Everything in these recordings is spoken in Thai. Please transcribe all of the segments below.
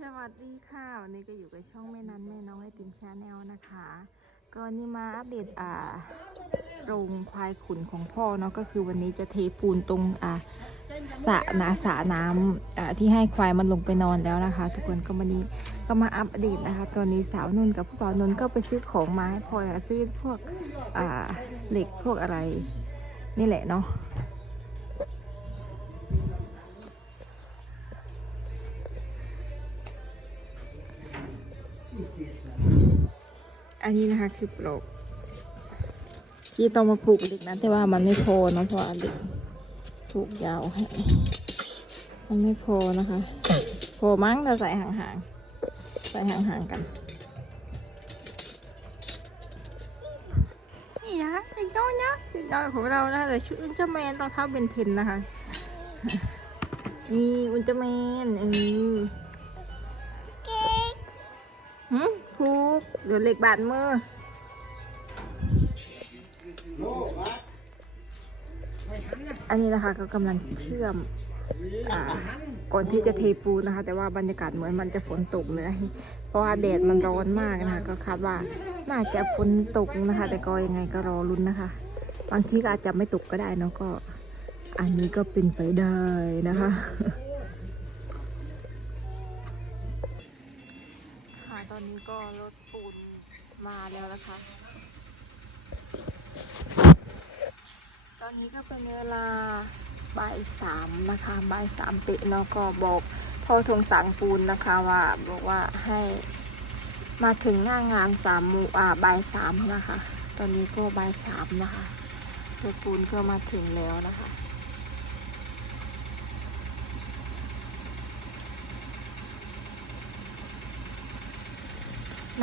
สวัสดีค่ะวันนี้ก็อยู่กับช่องแม่นั้นแม่น้องไอติมชาแนลนะคะ ก็นี่มาอัปเดตอ่าโรงควายขุนของพ่อเนาะก็คือวันนี้จะเทปูนตรงอ่าสระนาสระน้ำอ่าที่ให้ควายมันลงไปนอนแล้วนะคะ ทุกคนก็วันนี้ก็มาอัปเดตนะคะ ตอนนี้สาวนุ่นกับผู้บ่าวนนท์ก็ไปซื้อของมาให้พ่ออะซื้อพวกอ่าเหล็กพวกอะไร นี่แหละเนาะ อันนี้นะคะคือปลอกที่ต้องมาปลูกเหล็กนะแต่ว่ามันไม่พอเนอะเพราะว่าเหล็กปลูกยาวให้มันไม่พอนะคะ พอมั้งเราใส่ห่างๆ ใส่ห่างๆกัน นี่นะเด็กน้อยนะเด็กน้อยของเรานะแต่ชุดอุลตร้าแมนต้องเท้าเบนเทนนะคะ นี่อุลตร้าแมนเออ กเดี๋ยวเหล็กบาดมืออันนี้นะคะก็กำลังเชื่อมอก่อนที่จะเทปูนะคะ แต่ว่าบรรยากาศเหมือนมันจะฝนตกเลยเพราะว่าแดดมันร้อนมากนะคะ ก็คาดว่าน่าจะฝนตกนะคะ แต่ก็ยังไงก็รอลุ้นนะคะ บางทีก็อาจจะไม่ตกก็ได้เนาะก็ อันนี้ก็เป็นไปได้นะคะค่ะตอนนี้ก็รถ มาแล้วนะคะ ตอนนี้ก็เป็นเวลาบ่ายสามนะคะบ่ายสามเปะเนาะก็บอกพ่อทงสังปูนนะคะว่าบอกว่าให้มาถึงหน้างานสามโมงอ่าบ่ายสามนะคะ ตอนนี้ก็บ่ายสามนะคะรถปูนก็มาถึงแล้วนะคะ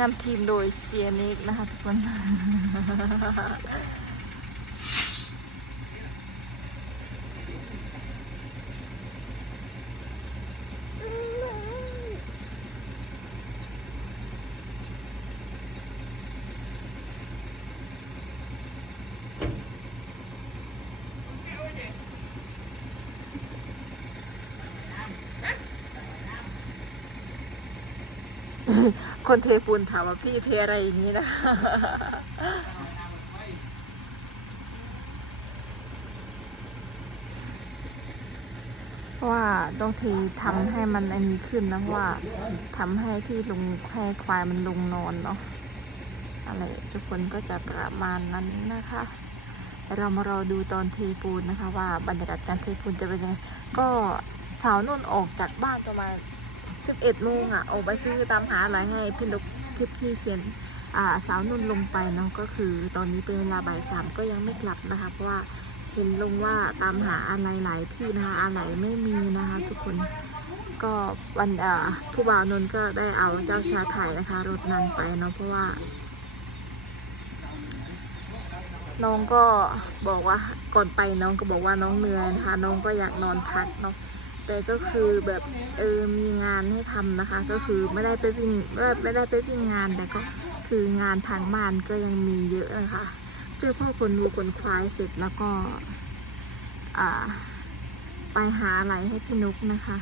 นำทีมโดยเซียนิกนะคะทุกคน คนเทปูนถามว่าพี่เทอะไรอย่างนี้นะว่าต้องทีทำให้มันอันนี้ขึ้นนะว่าทำให้ที่ลงแค่ควายมันลงนอนเนาะอะไรทุกคนก็จะประมาณนั้นนะคะเรามารอดูตอนเทปูนนะคะ ว่าบรรยากาศการเทปูนจะเป็นยังไงก็สาวนุ่นออกจากบ้านประมาณ 11โมงอะออกไปซื้อตามหาอะไรให้พี่นกทิพย์ที่เขียนอ่าสาวนุ่นลงไปเนาะก็คือตอนนี้เป็นเวลาบ่ายสามก็ยังไม่กลับนะคะ เพราะว่าเห็นลงว่าตามหาอะไรหลายที่นะคะอะไรไม่มีนะคะทุกคนก็วันอ่าผู้บ่าวนนก็ได้เอาเจ้าชายไทยนะคะรถนันไปเนาะเพราะว่าน้องก็บอกว่าก่อนไปน้องก็บอกว่าน้องเหนื่อยนะคะน้องก็อยากนอนพักเนาะ แต่ก็คือแบบเออมีงานให้ทำนะคะ ก็คือไม่ได้ไปวิ่งไม่ได้ไปวิ่งงานแต่ก็คืองานทางบ้านก็ยังมีเยอะนะคะเจอพ่อคนวูคนควายเสร็จแล้วก็อ่าไปหาอะไรให้พี่นุกนะคะ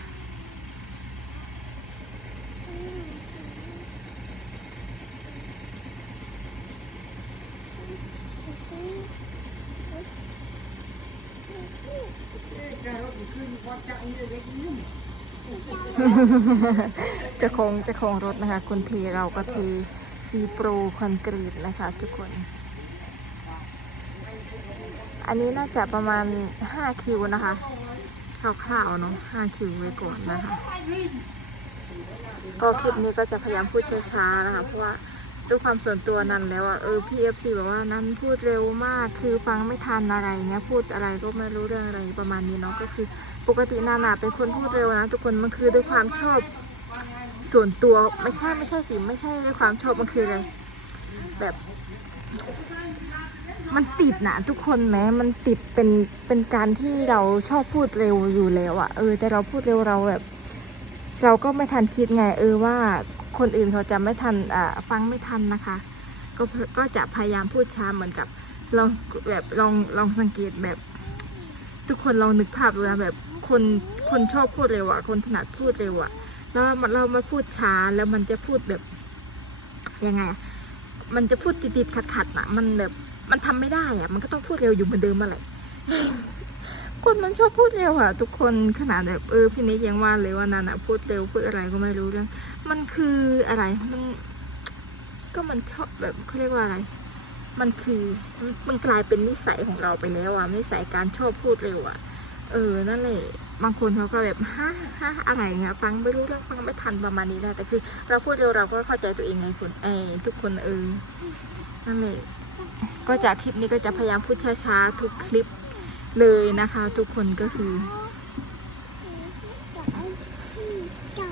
จะคงจะคงรถนะคะคุณเทเราก็เทซีโปรคอนกรีตนะคะทุกคน อันนี้น่าจะประมาณ 5 คิวนะคะคร่าวๆเนาะ5คิวไว้ก่อนนะคะ ก็คลิปนี้ก็จะพยายามพูดช้าๆนะคะเพราะว่า ด้วยความส่วนตัวนั้นแล้วอะเออพี่เอฟซีบอกว่านั้นพูดเร็วมากคือฟังไม่ทันอะไรเงี้ยพูดอะไรก็ไม่รู้เรื่องอะไรประมาณนี้เนาะก็คือ ปกตินานาเป็นคนพูดเร็วนะทุกคนมันคือด้วยความชอบส่วนตัวไม่ใช่ไม่ใช่สิไม่ใช่ด้วยความชอบมันคืออะไรแบบ มันติดนะทุกคนแม้มันติดเป็นเป็นการที่เราชอบพูดเร็วอยู่แล้วอะเออแต่เราพูดเร็วเราแบบ เราก็ไม่ทันคิดไง เออว่า คนอื่นเขาจะไม่ทันฟังไม่ทันนะคะ ก็ก็จะพยายามพูดช้าเหมือนกับลองแบบลองลองสังเกตแบบ ทุกคนลองนึกภาพดูนะแบบคนคนชอบพูดเร็วอะคนถนัดพูดเร็วอะแล้วเรามาพูดช้าแล้วมันจะพูดแบบยังไงอะมันจะพูดติดๆขัดๆนะมันแบบมันทำไม่ได้อะมันก็ต้องพูดเร็วอยู่เหมือนเดิมมาแหละ คนมันชอบพูดเร็วอะทุกคนขนาดแบบเออพี่นิดยังว่าเลยว่านันอะพูดเร็วพูดอะไรก็ไม่รู้เรื่อง มันคืออะไรมันก็มันชอบแบบเขาเรียกว่าอะไร มันคือมันกลายเป็นนิสัยของเราไปแล้วอะนิสัยการชอบพูดเร็วอะเออนั่นแหละบางคนเขาก็แบบฮะฮะอะไรเงี้ยฟังไม่รู้เรื่องฟังไม่ทันประมาณนี้นะแต่คือ เราพูดเร็วเราก็เข้าใจตัวเองไงคุณไอ้ทุกคนเออนั่นแหละก็จากคลิปนี้ก็จะพยายามพูดช้าๆทุกคลิป เลยนะคะทุกคนก็คือ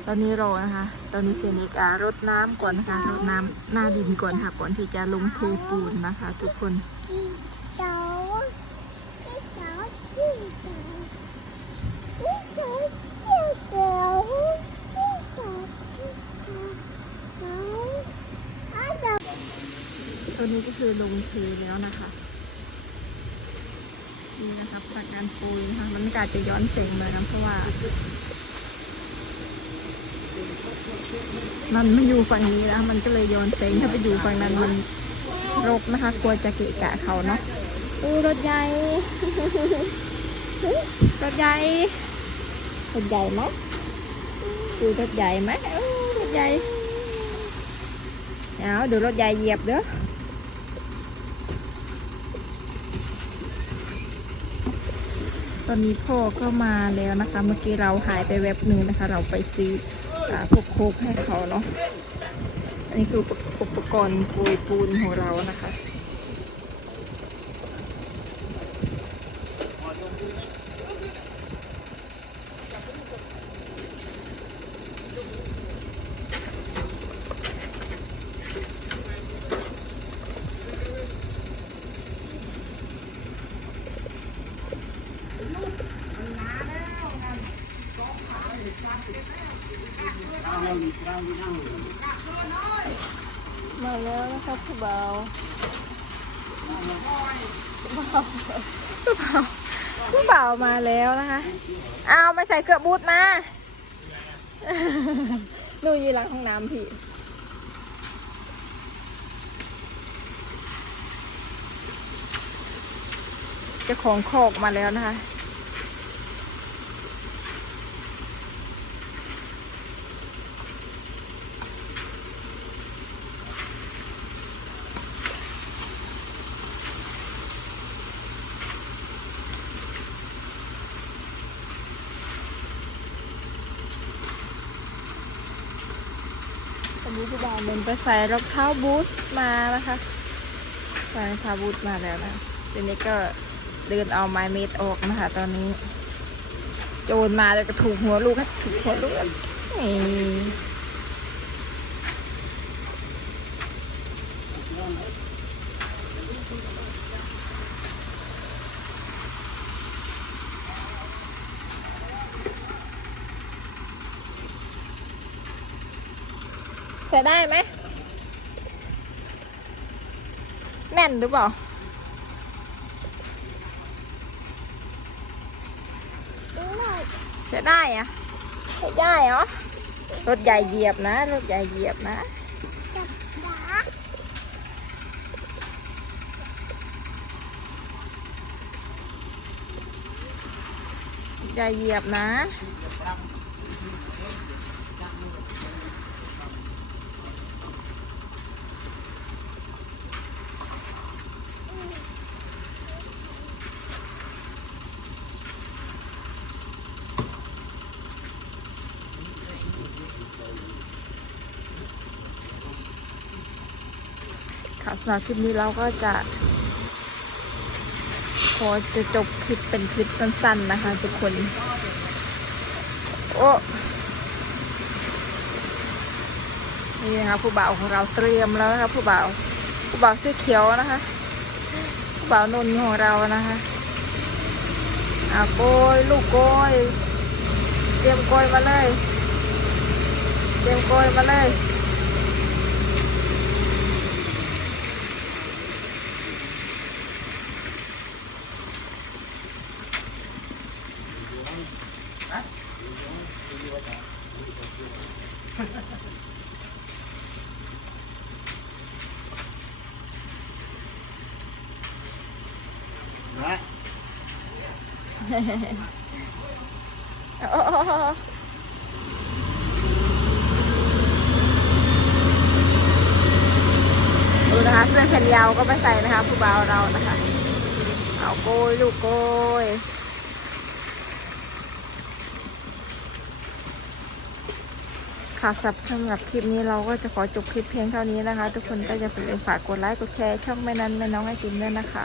ตอนนี้รอนะคะ ตอนนี้เซนิกอ่ารดน้ำก่อนนะคะรดน้ำหน้าดินก่อนค่ะก่อนที่จะลงเทปูนนะคะ ทุกคนตอนนี้ก็คือลงเทแล้วนะคะ นี่นะคะประการปูนนะคะมันกาจะย้อนแสงเลยนะเพราะว่า มันไม่อยู่ฝั่งนี้นะมันก็เลยย้อนแสงถ้าไปอยู่ฝั่งนั้นมันรกนะคะ กลัวจะเกะกะเขาเนาะอู้รถใหญ่รถใหญ่รถใหญ่ไหมดูรถใหญ่ไหมอู้รถใหญ่เอาดูรถใหญ่เหยียบเด้อ ตอนนี้พ่อก็มาแล้วนะคะ เมื่อกี้เราหายไปแวบหนึ่งนะคะ เราไปซื้อพวกโคกให้เขาเนาะ อันนี้คืออุปกรณ์โปรยปูนของเรานะคะ คะผู้เบาผู้เบาผู้เบาผู้เบามาแล้วนะคะ เอามาใส่เกือบูดมาหนูอยู่หลังห้องน้ำพี่จะของโคกมาแล้วนะคะ ตอนนี้พี่บ่าวเดินไปใส่รองเท้าบูสต์มานะคะใส่รองเท้าบูสต์มาแล้วนะทีนี้ก็เดินเอาไม้เมตรออกนะคะ ตอนนี้ โจรมาแล้วก็ถูกหัวลูกะถูกหัวลูกนะนี่ ใส่ได้ไหม แน่นหรือเปล่า ใช้ได้อะใช้ได้เหรอ รถใหญ่เหยียบนะ รถใหญ่เหยียบนะอย่าเหยียบนะ ค่ะสำหรับคลิปนี้เราก็จะขอจะจบคลิปเป็นคลิปสั้น ๆ นะคะ ทุกคน โอ้นี่นะคะผู้บ่าวของเราเตรียมแล้วนะคะผู้บ่าวผู้บ่าวเสื้อเขียวนะคะ ผู้บ่าวนนท์ของเรานะคะอ่าโกยลูกโกยเตรียมโกยมาเลย เตรียมโกยมาเลย เนะโอ้โหดูนะคะเสื้อแขนยาวก็ไม่ใส่นะคะผู้บ่าวเรานะคะ เอาโกยลูกโกย ค่ะสำหรับคลิปนี้เราก็จะขอจบคลิปเพียงเท่านี้นะคะ ทุกคนก็จะอย่ามฝากกดไลค์กดแชร์ช่องแม่นันแม่น้องไอติมด้วยนะคะ